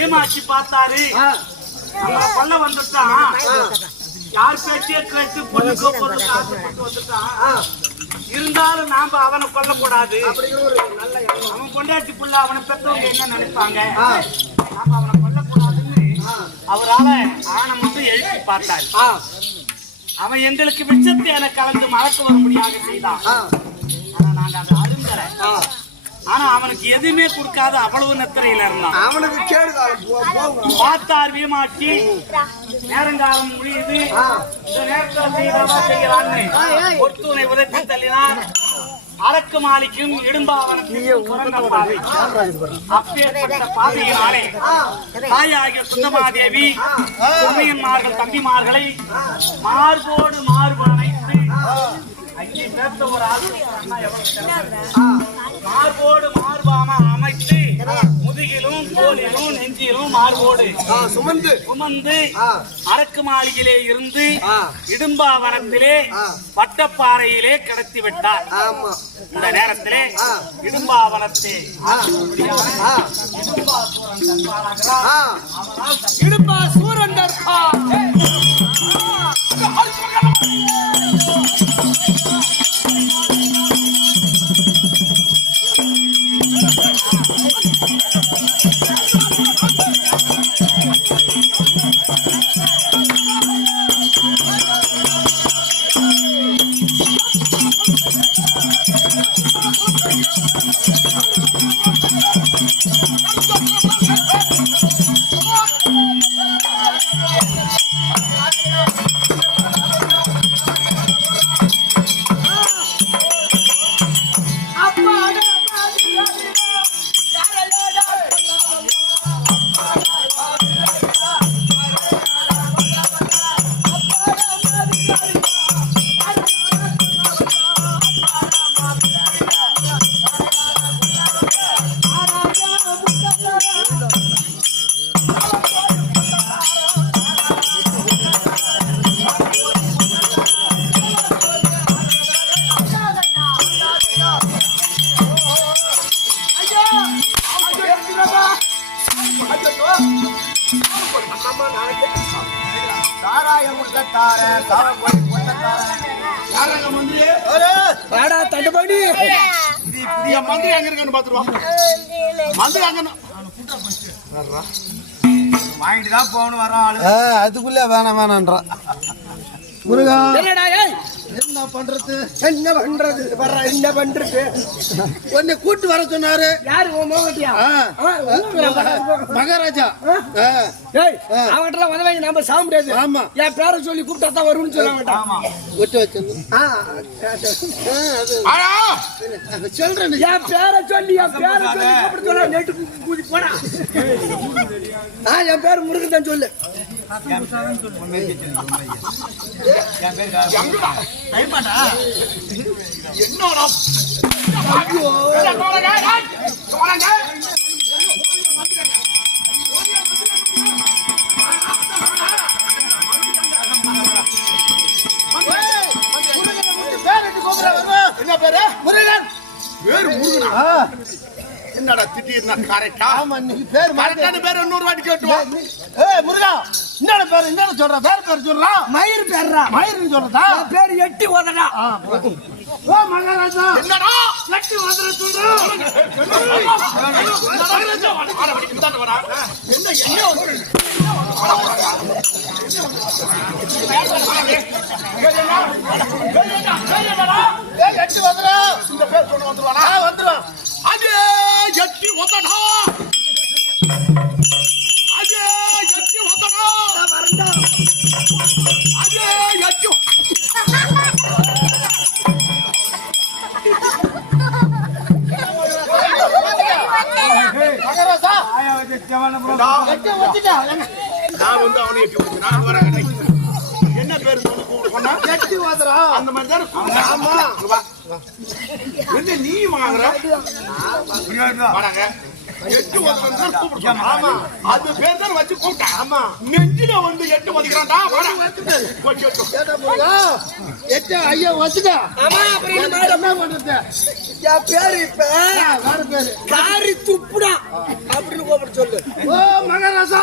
ஏமாச்சி பார்த்தாரு. கொல்ல வந்துட்டான் யார் பேச்சையே கேட்டு பொண்ணுக்கோ பொண்ணுக்கு ஆசைப்பட்டு வந்துட்டான் ஆ. இருந்தாலும் நாம அவனை நல்ல எண்ணம் அவன் பொண்டாட்டி புள்ள அவனை பெற்றவங்க என்ன நினைப்பாங்க? நாம அவனை கொல்லக்கூடாதுன்னு அவரால ஆணை மட்டும் எழுப்பி பார்த்தாரு. அவன் எங்களுக்கு விஷத்தை என கலந்து மறக்க வர முடியாத செய்தான். ஆனா நாங்க அவனுக்கு எதுவுமே கொடுக்காத அவ்வளவு நத்திரையில இருந்தான். அவனுக்கு கேடு பார்த்தார் வீமாட்டி. நேரங்காலம் முடியுது. இந்த நேரத்துல செய்யறதா செய்யலான்னு ஒருத்தூரை உதைத்து தள்ளினார். அரக்கு மாளிக்கும் பாதையினாலே தாயாகிய சுந்தமாதேவி சுமையன்மார்கள் தம்பிமார்களை மார்போடு மார்பு அணைத்து அங்கே ஒரு. மார்போடு மார்பாம அமைத்து முதுகிலும் தோளிலும் நெஞ்சிலும் மார்போடு. சுமந்து. சுமந்து. அரக்கு மாளிகையிலே இருந்து. இடும்பாவனத்திலே. பட்டப்பாறையிலே கடத்தி விட்டார் இந்த நேரத்திலே. இடும்பாவனத்தை. ஆ. ஆ. ஆ. மந்திரி எங்க இருக்கான்னு பாத்துருவான் மந்திரி அங்க வாங்கிட்டு தான் போகணும் வரோம் ஆளு. அதுக்குள்ள வேணாம் வேணான்றான் முருகா. என்னடா ஏய் என்ன பண்றது? என்ன பண்றது? வர்ற என்ன பண்றது? உன்னை கூட்டு வர சொன்னாரு. யாரு. மகாராஜா. ஆ, ஏய் அவன்கிட்ட வந்து வாங்கி நாம சாக முடியாது ஆமா. என் பேரை சொல்லி கூப்பிட்டா தான் வரும்னு சொல்ல அது. சொல்றேன். என் பேரை சொல்லி என் பேரை சொல்லி கூப்பிட்டு சொல்ல நெட்டு கூதி போனா ஆ என் பேர் முருகன் தான் சொல்லு என்னோட? என்ன பேரு? முருகன். பேரு முருகனா? ஆ, என்னடா திடீர்னு கரெக்டா? ஆமா நீ பேர் கரெக்டான பேர் இன்னொரு வாட்டி கேட்டுவான் ஏய் முருகா என்னோட பேர் என்னோட சொல்ற பேர் பேர் சொல்றா? மயிர் பேர்றா. மயிர் சொல்றதா? பேர் எட்டி உதடா ஓ மகாராஜா. என்னடா? எட்டி சொல்றோம் என்ன என்ன வந்து ஏய் எட்டு வந்துடா இந்த பேர் கொண்டு வந்துருவானா? ஆ வந்துடும் அதே எட்டி ஒத்தடா வந்து அவனை எட்டி இன்னைக்கு. என்ன பேர் சொன்னா அந்த மாதிரி தானே. ஆமா. என்ன நீ வாங்குற? அது பேர் தான் வச்சு கூப்பிட்டா. ஆமா. நெஞ்சில வந்து எட்டு மதிக்கிறான்டா எட்டு ஐயா வச்சுட்டா என்ன பண்றது என் பேரு இப்ப வேற பேரு. காரி துப்புடா. அப்படின்னு கூப்பிட ஓ மகாராசா.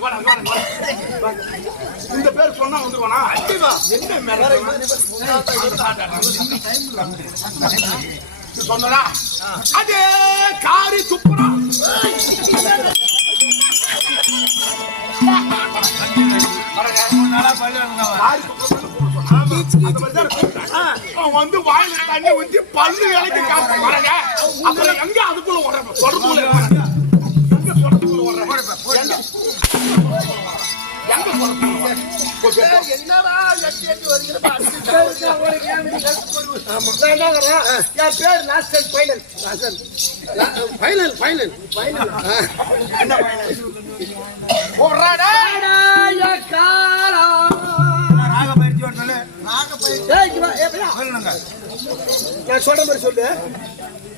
பேர் இந்த பேர் சொன்னா வந்துருவானா? என்ன மேல அதே காரி துப்புறா. அவன் வந்து வாயில தண்ணி ஊத்தி பல்லு இலைக்கு காசு வரங்க அப்புறம் எங்க அதுக்குள்ள ஓடுற தொடர்புல எங்க தொடர்புல என்னடா எட்டி எட்டி வருகிற என் பேர் நாஸ்டல் ஃபைனல் ஃபைனல் ஃபைனல் ஃபைனல் ராக பயிற்சி ஒரு சொல்லு. நான் சொல்ற மாதிரி சொல்லு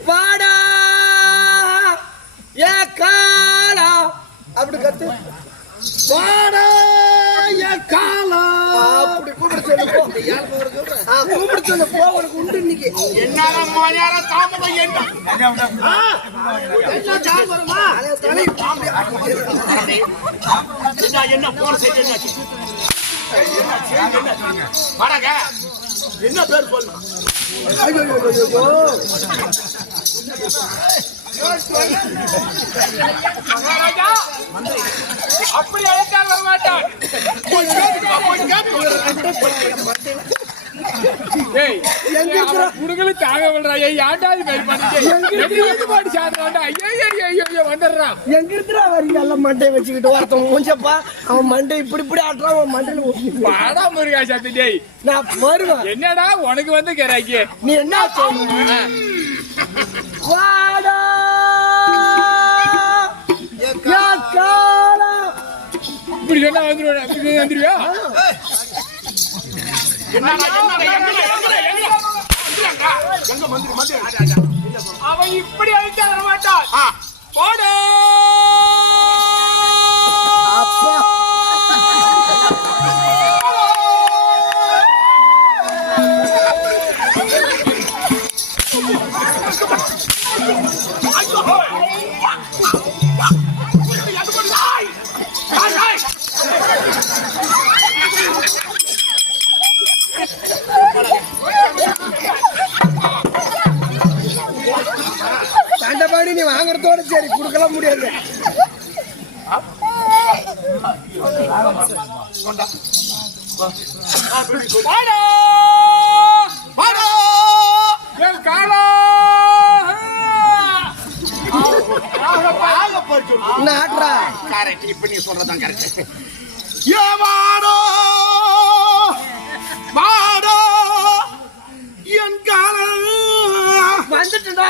வாடா ஏ காலா அப்படி கத்து வாடா ஏ காலா. அப்படி கூப்பிட சொல்லு போ. ஆ, கூப்பிட சொல்லு போ உனக்கு உண்டு இன்னைக்கு. என்னால மலையாள தாமதம் என்ன போன பேர் சொல்லு. மகாராஜா. அப்படி அழைத்தால் வர மாட்டான் போய் கேட்டுட்டு வா, போய் கேட்டுட்டு வா. எங்க இருக்கிற குடுக்கல தாங்க விடுறான் ஏய் ஏன்டாது மாதிரி பண்ணிட்டு? பாட்டு சாடுறான்டா ஐயோ ஐயோ வந்துடுறான் எங்க இருக்கிற வரீங்க எல்லாம் மண்டையை வச்சுக்கிட்டு ஒருத்தன் மூஞ்சப்பா. அவன் மண்டை இப்படி இப்படி ஆட்டுறான் அவன் மண்டையில வாடா முருகா சத்து டேய். நான் வருவேன். என்னடா உனக்கு வந்து கிராக்கி? நீ என்ன வாடா. எங்க மந்திரி, மந்திரி, ஆடா, அவன் இப்படி என்ன ஆட்டுறா correct. இப்ப நீ சொல்றதுதான் correct. ஏ வாடோ, வாடோ, என் காலம். வந்துட்டுடா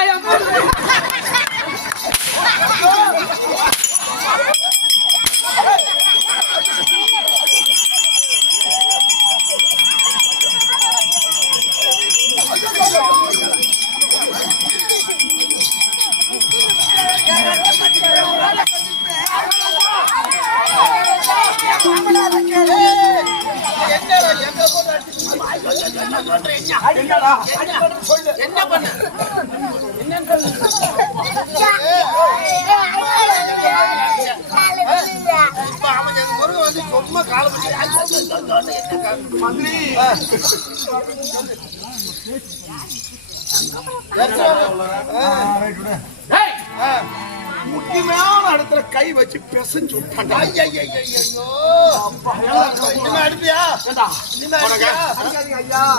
முக்கியமான இடத்துல கை வச்சு பெசஞ்சு விட்டான்டா. அடிப்பியா? ஏண்டா, அடிப்பியா?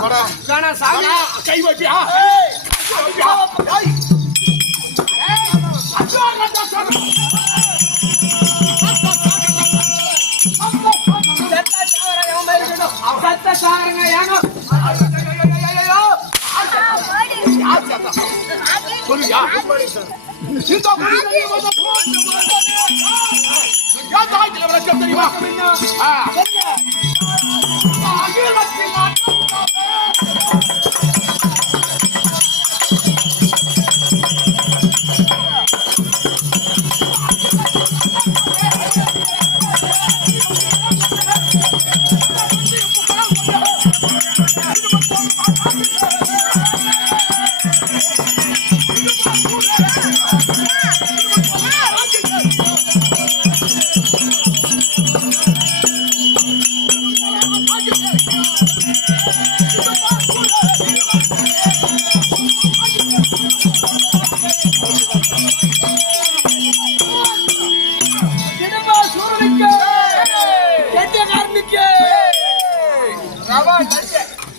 வாடா. வேணாம் சாமி. வாடா, கை வச்சியா சத்த சொல்லுயா இந்த முடிவை வந்து போட்டு ஏன் தாய்க்கில விளக்கம் தெரியுமா ஆ. அகிலத்தின் நாட்டம்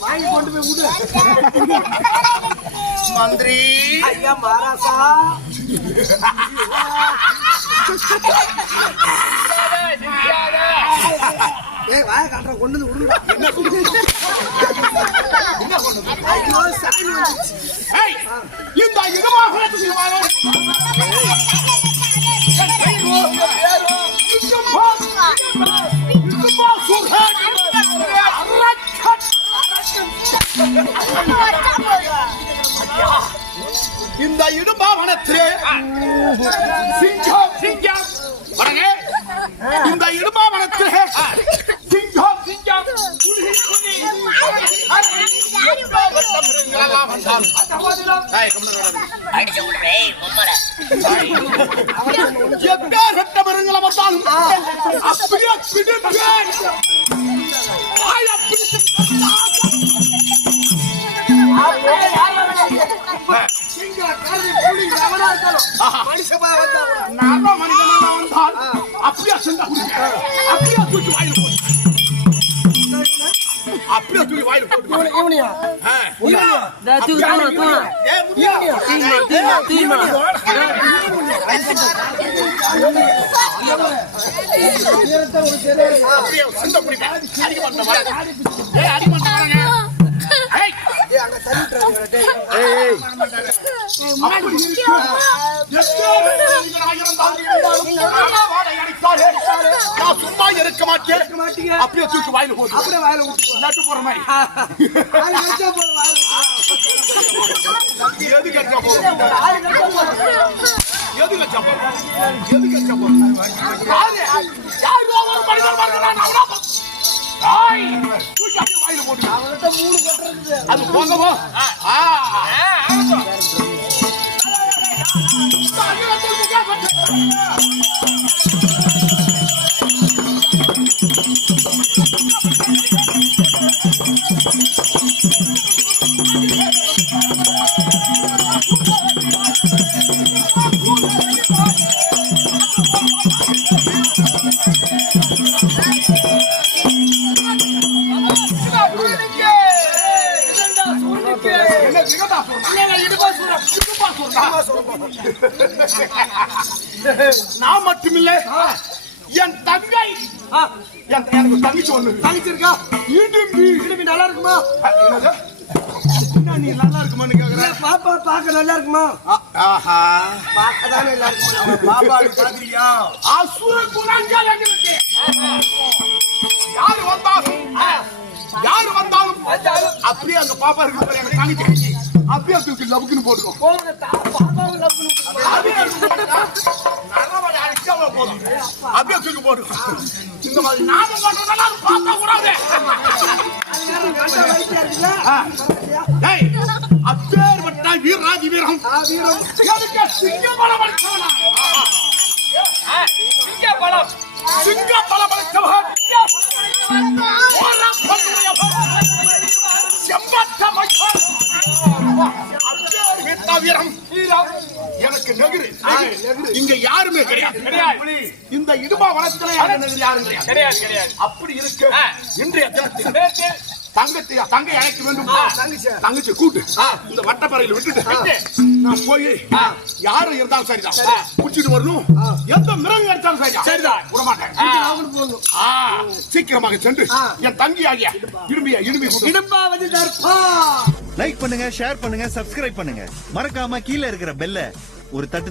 வாங்கி கொண்டு போய் விடு. மந்திரி. ஐயா மாராசா ஏய் வாய காட்டுற கொண்டு வந்து விடுடா. ஐயோ சாமி வந்துச்சு. ஏய், இந்த வாங்க. இடும்பாவனத்திலே சிங்கம் சிங்கம் இந்த இடும்பாவனத்திலே சிங்கம் சிங்கம் அப்படியே பிடிப்பேன். வாயை பிடித்து சிங்கம், வந்தால் செஞ்சா தூக்கி போடு. அப்படியே தூக்கி போடு. அப்படியே சண்டை அடிக்க மாட்டேன் ஏய், அடிக்க மாட்டேன் நான் சும்மா இருக்க மாட்டேன் அப்படியே தூக்கி வாயில அப்படியே வாயில போற மாதிரி எது கட்ட போதும் எது கட்ட போதும் எது கட்ட போதும் 王刚好 தங்கச்சி ஒண்ணு தங்கச்சி இருக்கா? இடும்பி இடும்பி நல்லா இருக்குமா? நீ நல்லா இருக்குமான்னு கேக்குற? ஏய், பாப்பா பார்க்க நல்லா இருக்குமா? ஆஹா. பார்க்கதானே நல்லா இருக்குமா? பாப்பாடு பாக்குறியா அசுர குணங்கள் எங்களுக்கு யாரு வந்தாலும் யாரு வந்தாலும் அப்படியே அங்க பாப்பா இருக்கு எங்க தங்கச்சி. அப்படியே தூக்கி love பண்ணு. அப்படியே தூக்கி போட்டுக்கோ இந்த மாதிரி நாம பண்றதெல்லாம் பார்த்தா கூடாது அப்பேற்பட்ட வீரராஜ வீரம் வீரம். எதுக்கு சிங்கபலம் அளித்தவனா? சிங்கபலம் அளித்தவன். போராட்டமுடையவன். செம்பட்ட மைந்தன். எனக்கு நெகிரு. இங்க யாருமே கிடையாது. இந்த இடுமா நெகிரு யாரும் கிடையாது. அப்படி இருக்கு இன்றைய தினத்தில் தங்கத்தை தங்கை அழைக்க வேண்டும் தங்கச்சி. தங்கச்சி கூட்டு இந்த வட்டப்பறையில விட்டுட்டு நான் போய் யாரு இருந்தாலும் சரிதான். குடிச்சிட்டு வரணும். எந்த மிருகம் எடுத்தாலும் சரிதான். சரிதான். விட மாட்டேன் சீக்கிரமாக சென்று என் தங்கி ஆகிய இடும்பிய இடும்பி இடும்பாவது தர்பா லைக் பண்ணுங்க ஷேர் பண்ணுங்க சப்ஸ்கிரைப் பண்ணுங்க. மறக்காம கீழே இருக்கிற பெல்ல ஒரு தட்டு